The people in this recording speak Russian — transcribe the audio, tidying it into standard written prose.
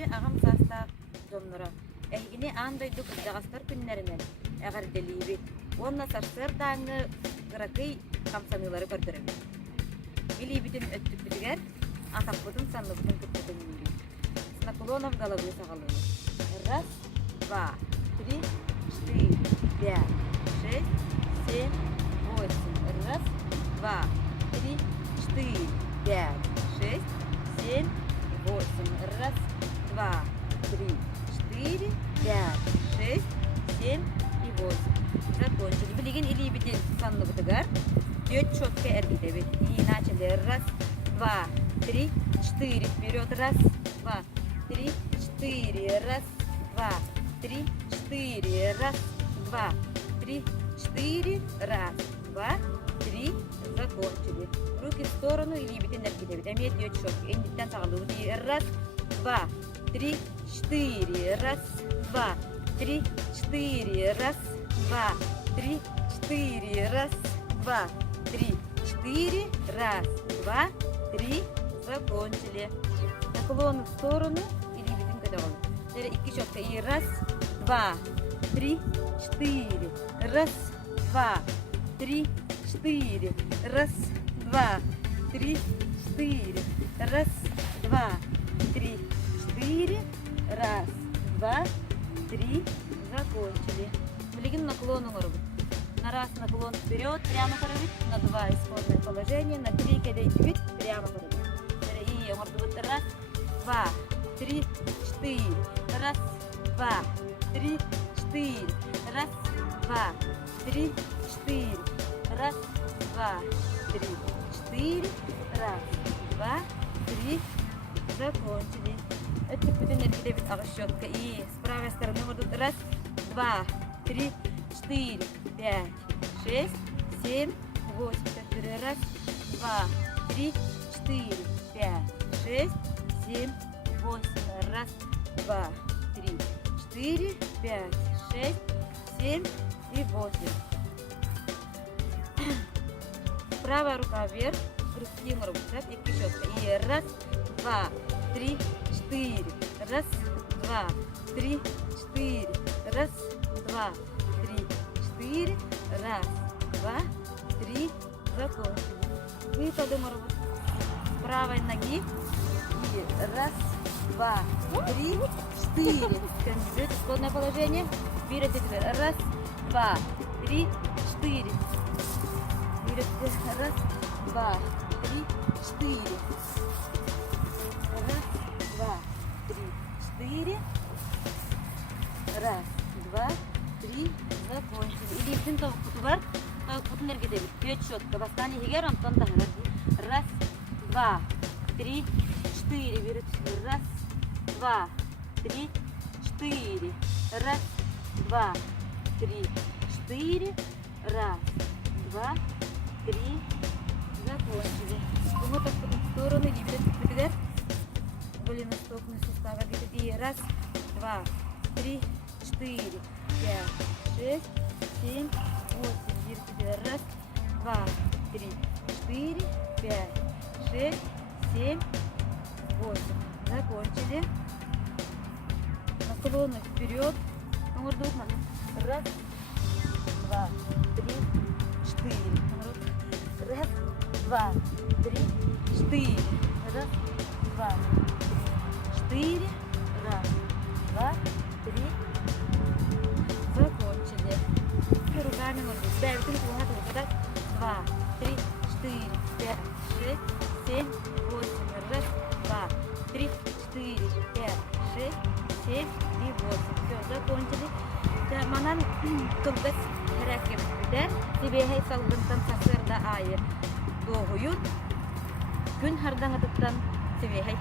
Күндү агам саста доннора. Эхгини андойду кырдагастар күннеринен эгарделибит. Онна сарсыр даңы гракый камсанылары көрдөрөбүт. Билибитин өттүктүгер атаппытын санныбытын күттүгүнү. Наклонов головы сагалыгы. Раз, два, три, четыре, пять, шесть, семь, восемь. Раз, два, три, четыре, пять, шесть, семь, восемь. Раз, два, три, четыре, пять, шесть, семь и восемь. Закончили. Билигин или битин санны бутыгар. Тёт четко эргидебит. И начали. Раз, два, три, четыре. Вперед. Раз, два, три, четыре. Раз, два, три, четыре. Раз, два, три, четыре. Раз, два, три. Закончили. Руки в сторону или битин эргидебит. Амет тёт четко. Эндиттен сагалуу. Раз, два, три, четыре. Раз, два, три, четыре. Раз, два, три, четыре. Раз, два, три, четыре. Раз, два, три. Закончили. Наклон в сторону или битин кадагон. Теперь икки четко. И раз, два, три, четыре. Раз, два, три, четыре. Раз, два, три, четыре. Раз, два, три, четыре. Раз, два, три. Закончили. Билигин наклону робит. На раз наклон вперед, прямо робит. На два исходное положение. На три кидайте прямо робит. И мордовый. Раз, два, три, четыре. Раз, два, три, четыре. Раз, два, три, четыре. Раз, два, три, четыре. Раз, два, три. Закончили. Это будет энергия щетка. И с правой стороны вот раз, два, три, четыре, пять, шесть, семь, восемь. Раз, два, три, четыре, пять, шесть, семь, восемь. Раз, два, три, четыре, пять, шесть, семь и восемь. Правая рука вверх, грудским рубцем и кишетка. И раз, два, три, четыре. Раз, два, три, четыре. Раз, два, три, четыре. Раз, два, три. Закончили. Выпадом с правой ноги. И раз, два, три, четыре. Контролируйте исходное положение. Берете раз, два, три, четыре. Берете раз, два, три, четыре. Раз, два, три, четыре. Раз, два, три. Закончили. Или один тавук куту бар. Тавук кутун эргедеби. Тёт четко. Бастани хигер, антон тахыр. Раз, два, три, четыре. Берет. Раз, два, три, четыре. Раз, два, три, четыре. Раз, два, три. Закончили. Вот так в стороны. Берет. Голеностопный сустав. И раз, два, три, четыре, пять, шесть, семь, восемь. Держите. Раз, два, три, четыре, пять, шесть, семь, восемь. Закончили. Наклоны вперед. Раз, два, три, четыре. Раз, два, три, четыре. Раз, два, четыре. Раз, два, три. Закончили. И руками можно. Давим вот. Два, три, четыре, пять, шесть, семь, восемь. Раз, два, три, четыре, пять, шесть, семь и восемь. Все, закончили. Манан кылгас харакет битер. Тебе хай салгынтан сасырда айы. Doğuyut. Gün hardan atıktan тебе хай